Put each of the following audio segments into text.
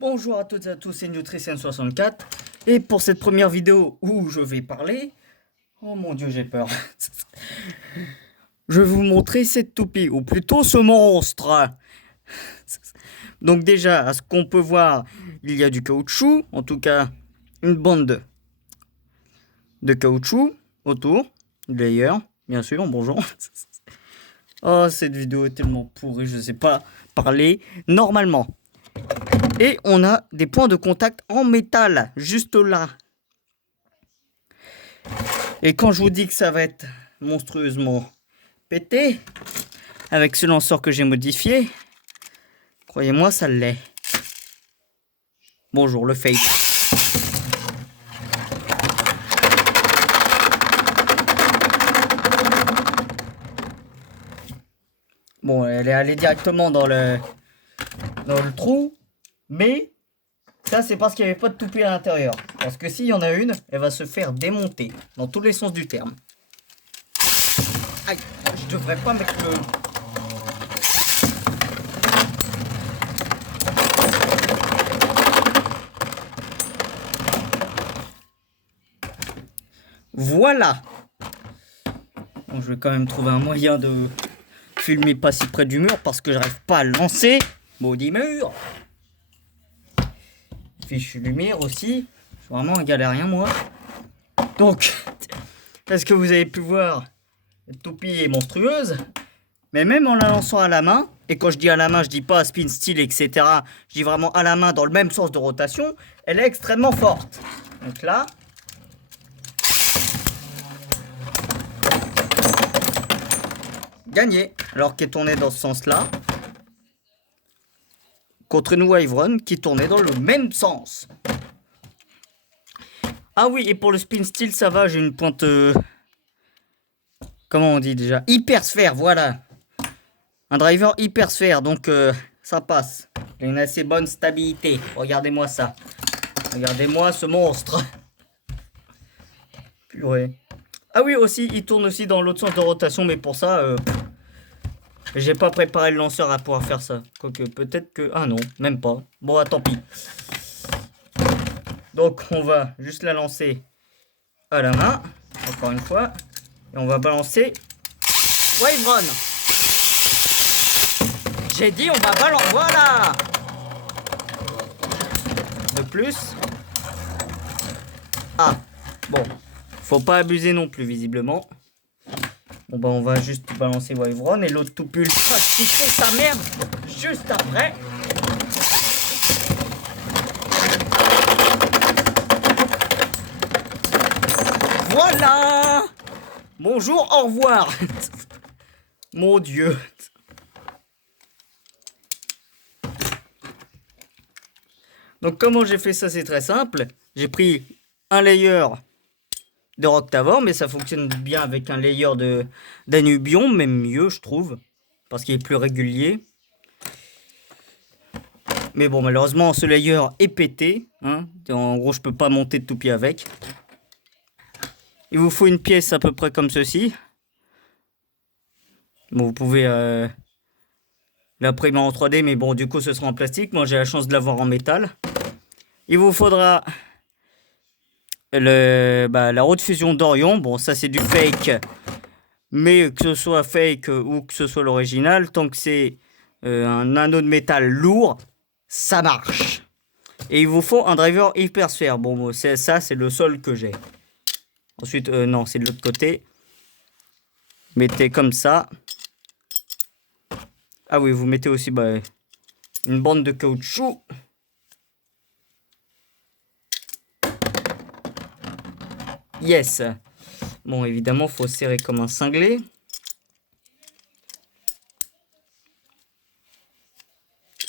Bonjour à toutes et à tous, c'est Nutricien64 et pour cette première vidéo où je vais parler, oh mon dieu j'ai peur, je vais vous montrer cette toupie ou plutôt ce monstre. Donc déjà, à ce qu'on peut voir, il y a du caoutchouc, en tout cas une bande de caoutchouc autour, d'ailleurs, bien sûr, bonjour. Oh, cette vidéo est tellement pourrie, je sais pas parler normalement. Et on a des points de contact en métal, juste là. Et quand je vous dis que ça va être monstrueusement pété, avec ce lanceur que j'ai modifié, croyez-moi, ça l'est. Bonjour, le fake. Bon, elle est allée directement dans le trou, mais ça c'est parce qu'il n'y avait pas de toupie à l'intérieur. Parce que s'il y en a une, elle va se faire démonter, dans tous les sens du terme. Aïe, je devrais pas mettre le... Voilà. Bon, je vais quand même trouver un moyen de filmer pas si près du mur parce que j'arrive pas à le lancer. Maudit mur. Fichu lumière aussi. Je suis vraiment un galérien moi. Donc, est-ce que vous avez pu voir? Cette toupie est monstrueuse. Mais même en la lançant à la main, et quand je dis à la main, je dis pas spin style, etc. Je dis vraiment à la main dans le même sens de rotation, elle est extrêmement forte. Donc là, gagné. Alors qu'elle tournait dans ce sens-là. Contre une Wyvern qui tournait dans le même sens. Ah oui, et pour le spin steel, ça va, j'ai une pointe... comment on dit déjà? Hypersphère, voilà. Un driver hypersphère, donc ça passe. Il a une assez bonne stabilité. Regardez-moi ça. Regardez-moi ce monstre. Purée. Ah oui, aussi, il tourne aussi dans l'autre sens de rotation, mais pour ça... j'ai pas préparé le lanceur à pouvoir faire ça. Quoique peut-être que... Ah non, même pas. Bon, ah, tant pis. Donc on va juste la lancer à la main. Encore une fois. Et on va balancer... Wyvern. J'ai dit on va balancer... Voilà. De plus. Ah. Bon. Faut pas abuser non plus visiblement. Bon bah on va juste balancer Wyvern et l'autre toupule va kiffer sa merde juste après. Voilà. Bonjour, au revoir. Mon dieu. Donc comment j'ai fait ça, c'est très simple. J'ai pris un layer de Roctavor, mais ça fonctionne bien avec un layer de d'Anubion, même mieux je trouve, parce qu'il est plus régulier. Mais bon, malheureusement ce layer est pété, hein. En gros je peux pas monter de toupie avec. Il vous faut une pièce à peu près comme ceci. Bon, vous pouvez l'imprimer en 3D, mais bon du coup ce sera en plastique. Moi j'ai la chance de l'avoir en métal. Il vous faudra la haute fusion d'Orion. Bon, ça c'est du fake, mais que ce soit fake ou que ce soit l'original, tant que c'est un anneau de métal lourd, ça marche. Et il vous faut un driver hypersphère. Bon, ça c'est le seul que j'ai. Ensuite, non, c'est de l'autre côté. Mettez comme ça. Ah oui, vous mettez aussi une bande de caoutchouc. Yes. Bon, évidemment, faut serrer comme un cinglé.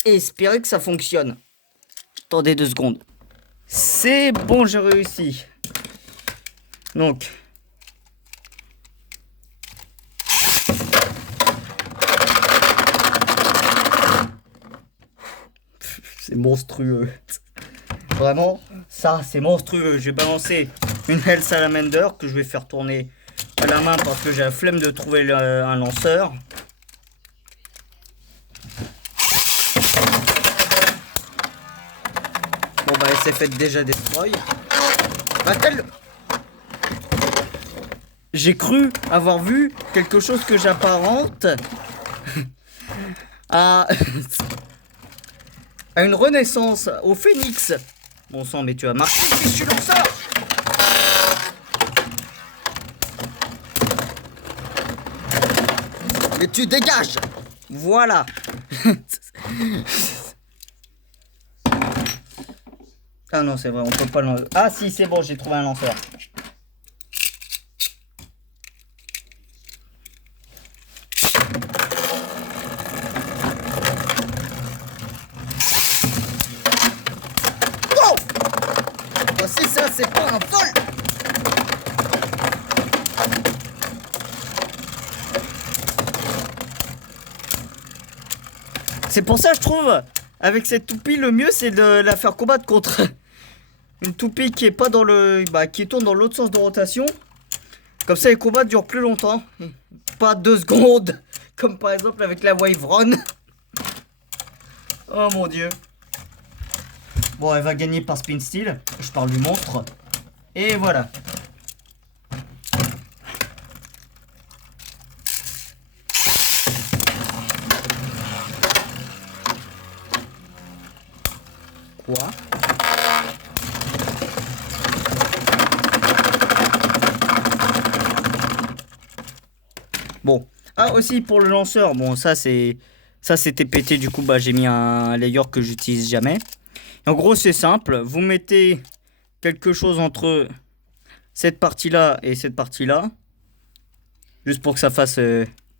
Et espérer que ça fonctionne. Attendez 2 secondes. C'est bon, j'ai réussi. Donc. C'est monstrueux. Vraiment, ça, c'est monstrueux. J'ai balancé une Hell Salamander que je vais faire tourner à la main parce que j'ai la flemme de trouver un lanceur. Bon bah elle s'est faite déjà destroy. Va-t-elle... J'ai cru avoir vu quelque chose que j'apparente à... à une renaissance au phénix. Bon sang, mais tu as marché, fichu lanceur. Mais tu dégages. Voilà. Ah non, c'est vrai, on peut pas l'enlever. Ah si, c'est bon, j'ai trouvé un lanceur. Oh, voici ça, c'est pas un vol. C'est pour ça, je trouve, avec cette toupie, le mieux, c'est de la faire combattre contre une toupie qui est pas dans le... Bah, qui tourne dans l'autre sens de rotation. Comme ça, les combats durent plus longtemps. Pas 2 secondes. Comme par exemple avec la Wave Run. Oh mon dieu. Bon, elle va gagner par Spin Steel. Je parle du monstre. Et voilà. Quoi ? Bon. Ah, aussi pour le lanceur. Bon, ça c'est... Ça c'était pété, du coup bah j'ai mis un layer que j'utilise jamais. Et en gros c'est simple, vous mettez quelque chose entre cette partie là et cette partie là. Juste pour que ça fasse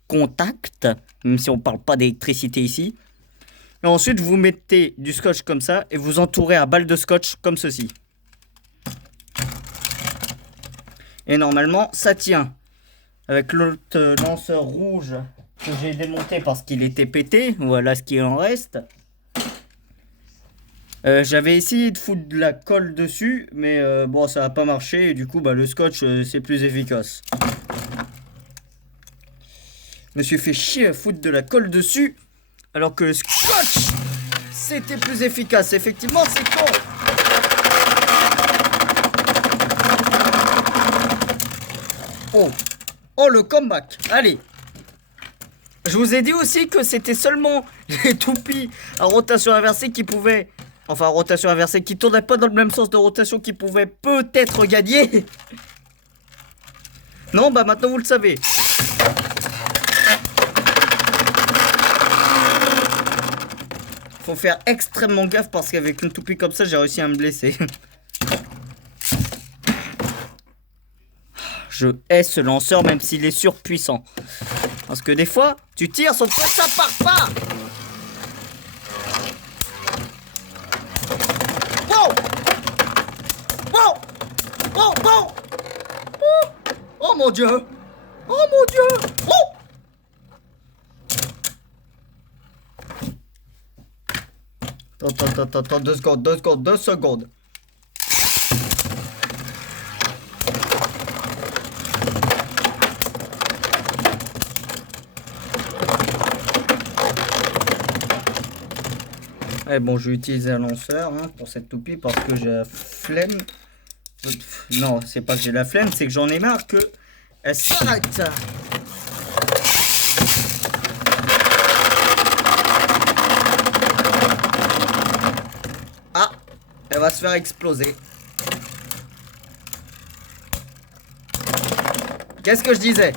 contact, même si on parle pas d'électricité ici. Et ensuite vous mettez du scotch comme ça et vous entourez à balle de scotch comme ceci. Et normalement ça tient. Avec l'autre lanceur rouge que j'ai démonté parce qu'il était pété. Voilà ce qu'il en reste. J'avais essayé de foutre de la colle dessus, mais bon, ça n'a pas marché. Et du coup, bah, le scotch, c'est plus efficace. Je me suis fait chier à foutre de la colle dessus, alors que le scotch, c'était plus efficace. Effectivement, c'est con. Oh, oh, le comeback. Allez. Je vous ai dit aussi que c'était seulement les toupies à rotation inversée qui pouvaient... Enfin, rotation inversée, qui tournaient pas dans le même sens de rotation, qui pouvaient peut-être gagner. Non, bah maintenant vous le savez. Faut faire extrêmement gaffe parce qu'avec une toupie comme ça, j'ai réussi à me blesser. Je hais ce lanceur même s'il est surpuissant. Parce que des fois, tu tires sauf que ça part pas. Wow! Wow! Oh, wow! Oh, oh mon dieu! Oh mon dieu! Oh! Attends, 2 secondes, 2 secondes, 2 secondes. Eh bon, je vais utiliser un lanceur pour cette toupie parce que j'ai la flemme. Non, c'est pas que j'ai la flemme, c'est que j'en ai marre que elle s'arrête. Ah, elle va se faire exploser. Qu'est-ce que je disais?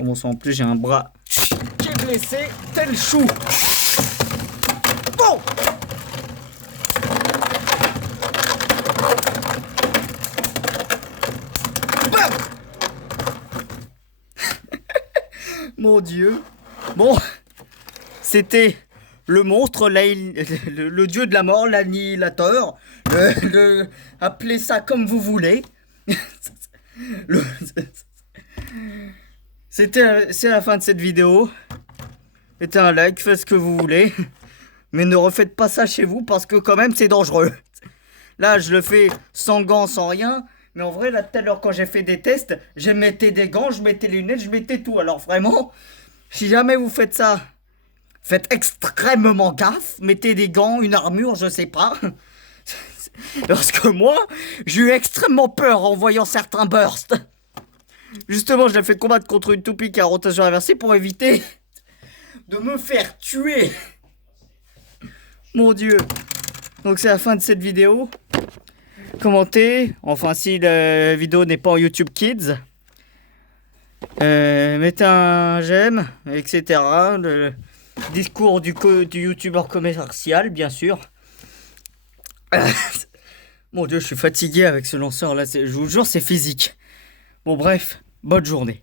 Bon sang, en plus j'ai un bras qui est blessé, tel chou. Bon. Bam. Mon dieu. Bon, c'était le monstre, le dieu de la mort, l'annihilateur. Appelez ça comme vous voulez. C'est la fin de cette vidéo. Mettez un like, faites ce que vous voulez. Mais ne refaites pas ça chez vous parce que quand même c'est dangereux. Là, je le fais sans gants, sans rien. Mais en vrai, là, tout à l'heure, quand j'ai fait des tests, je mettais des gants, je mettais les lunettes, je mettais tout. Alors vraiment, si jamais vous faites ça, faites extrêmement gaffe. Mettez des gants, une armure, je sais pas. Parce que moi, j'ai eu extrêmement peur en voyant certains bursts. Justement, je l'ai fait combattre contre une toupie qui a rotation inversée pour éviter de me faire tuer. Mon Dieu. Donc c'est la fin de cette vidéo. Commentez. Enfin, si la vidéo n'est pas en YouTube Kids. Mettez un j'aime, etc. Le discours du youtubeur commercial, bien sûr. Mon Dieu, je suis fatigué avec ce lanceur là. Je vous jure, c'est physique. Bon, bref, bonne journée.